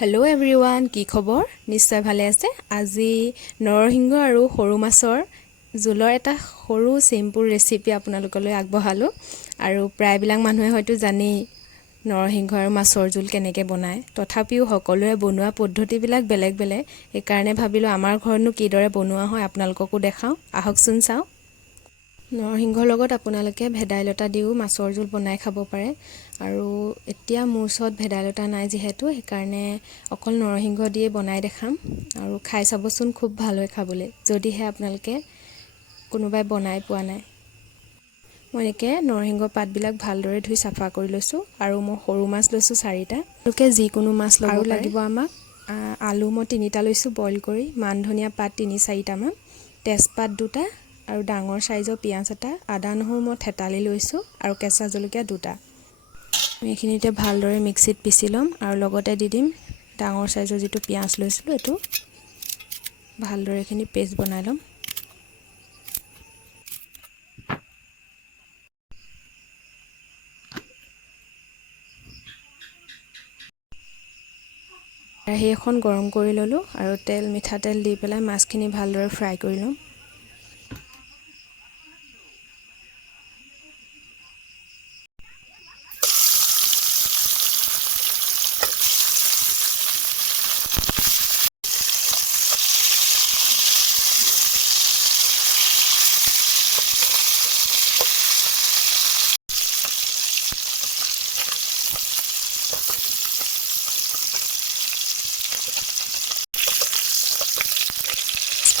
Hello' everyone, কি খবৰ? নিশ্চয় ভালে আছে। আজি নৰসিংহ আৰু সৰু মাছৰ জোলৰ এটা সৰু চিম্পুল ৰেচিপি আপোনালোকলৈ আগবঢ়ালোঁ। আৰু প্ৰায়বিলাক মানুহে হয়তো জানেই নৰসিংহ আৰু মাছৰ জোল কেনেকৈ বনায়। তথাপিও সকলোৰে বনোৱা পদ্ধতিবিলাক বেলেগ বেলেগ। সেইকাৰণে ভাবিলোঁ আমাৰ ঘৰতনো কিদৰে বনোৱা হয় আপোনালোককো দেখাওঁ। আহকচোন চাওঁ। নৰসিংহৰ লগত আপোনালোকে ভেদাইলতা দিও মাছৰ জোল বনাই খাব পাৰে। আৰু এতিয়া মোৰ ওচৰত ভেদাইলতা নাই যিহেতু, সেইকাৰণে অকল নৰসিংহ দিয়ে বনাই দেখাম। আৰু খাই চাবচোন, খুব ভাল হয় খাবলৈ, যদিহে আপোনালোকে কোনোবাই বনাই পোৱা নাই। মই এনেকৈ নৰসিংহ পাতবিলাক ভালদৰে ধুই চাফা কৰি লৈছোঁ। আৰু মই সৰু মাছ লৈছোঁ 4টা। আপোনালোকে যিকোনো মাছ ল'ব পাৰে। আৰু লাগিব আমাক আলু মই 3টা লৈছোঁ বইল কৰি, মান ধনিয়া পাত 3-4টামান, তেজপাত 2টা, আৰু ডাঙৰ চাইজৰ পিঁয়াজ এটা, আদা নহৰু মই থেতালি লৈছোঁ, আৰু কেঁচা জলকীয়া 2টা। এইখিনিতে ভালদৰে মিক্সিত পিচি ল'ম। আৰু লগতে দি দিম ডাঙৰ চাইজৰ যিটো পিঁয়াজ লৈছিলোঁ, এইটো ভালদৰে এইখিনি পেষ্ট বনাই ল'ম। কেৰাহী এখন গৰম কৰি ল'লোঁ, আৰু মিঠাতেল দি পেলাই মাছখিনি ভালদৰে ফ্ৰাই কৰি ল'ম।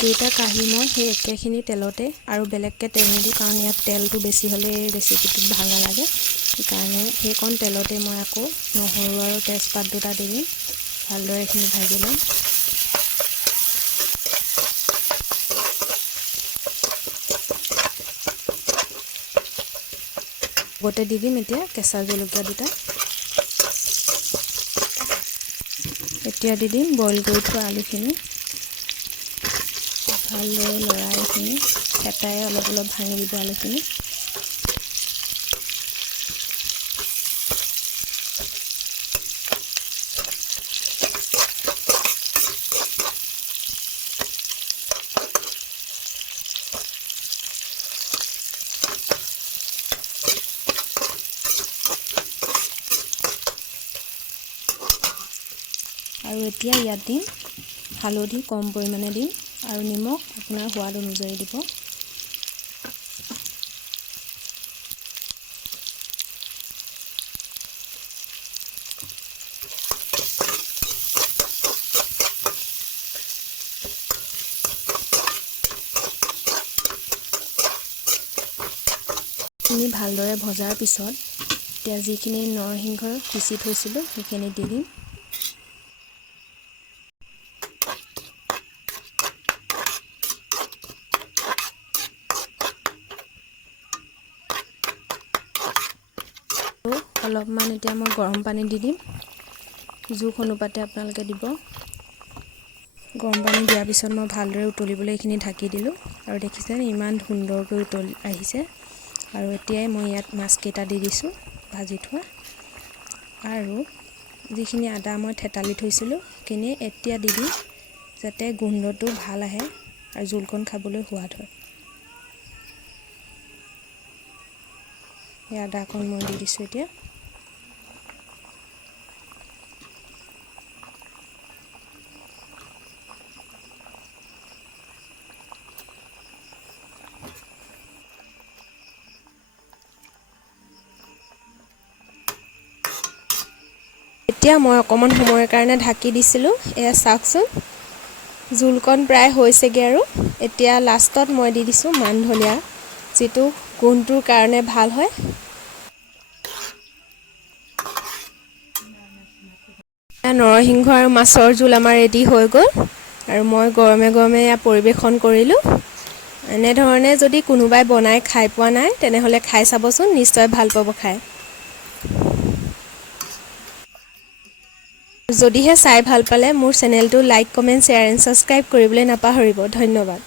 কেইটা কাঢ়ি মই সেই একেখিনি তেলতে, আৰু বেলেগকৈ তেল নিদিওঁ, কাৰণ ইয়াত তেলটো বেছি হ'লে ৰেচিপিটোত ভাল নালাগে। সেইকাৰণে সেইকণ তেলতে মই আকৌ নহৰু আৰু তেজপাত 2টা দি দিম। ভালদৰে এইখিনি ভাজি ল'ম। লগতে দি দিম এতিয়া কেঁচা জলকীয়া 2টা। এতিয়া দি দিম বইল কৰি থোৱা আলুখিনি। ভালদৰে লৰাই এইখিনি হেতাই অলপ অলপ ভাঙি দিব আলুখিনি। আৰু এতিয়া ইয়াত দিম হালধি কম পৰিমাণে দিম, আৰু নিমখ আপোনাৰ সোৱাদ অনুযায়ী দিব। ভালদৰে ভজাৰ পিছত এতিয়া যিখিনি নৰসিংহ পিচি থৈছিলোঁ সেইখিনি দি দিম। অলপমান এতিয়া মই গৰম পানী দি দিম, জোখ অনুপাতে আপোনালোকে দিব। গৰম পানী দিয়াৰ পিছত মই ভালদৰে উতলিবলৈ এইখিনি ঢাকি দিলোঁ, আৰু দেখিছেনে ইমান সুন্দৰকৈ উতলি আহিছে। আৰু এতিয়াই মই ইয়াত মাছকেইটা দি দিছোঁ ভাজি থোৱা, আৰু যিখিনি আদা মই থেতালি থৈছিলোঁ সেইখিনি এতিয়া দি দিম, যাতে গোন্ধটো ভাল আহে আৰু জোলকণ খাবলৈ সোৱাদ হয়। এই আদাকণ মই দি দিছোঁ এতিয়া। এতিয়া মই অকণমান সময়ৰ কাৰণে ঢাকি দিছিলোঁ। এয়া চাওকচোন, জোলকণ প্ৰায় হৈছেগৈ। আৰু এতিয়া লাষ্টত মই দি দিছোঁ মান ধনিয়া, যিটো গোন্ধটোৰ কাৰণে ভাল হয়। নৰসিংহ আৰু মাছৰ জোল আমাৰ ৰেডি হৈ গ'ল, আৰু মই গৰমে গৰমে এয়া পৰিৱেশন কৰিলোঁ। এনেধৰণে যদি কোনোবাই বনাই খাই পোৱা নাই, তেনেহ'লে খাই চাবচোন, নিশ্চয় ভাল পাব খাই। যদিহে চাই ভাল পালে মোৰ চেনেলটো like, comment, share and subscribe কৰিবলৈ নাপাহৰিব। ধন্যবাদ।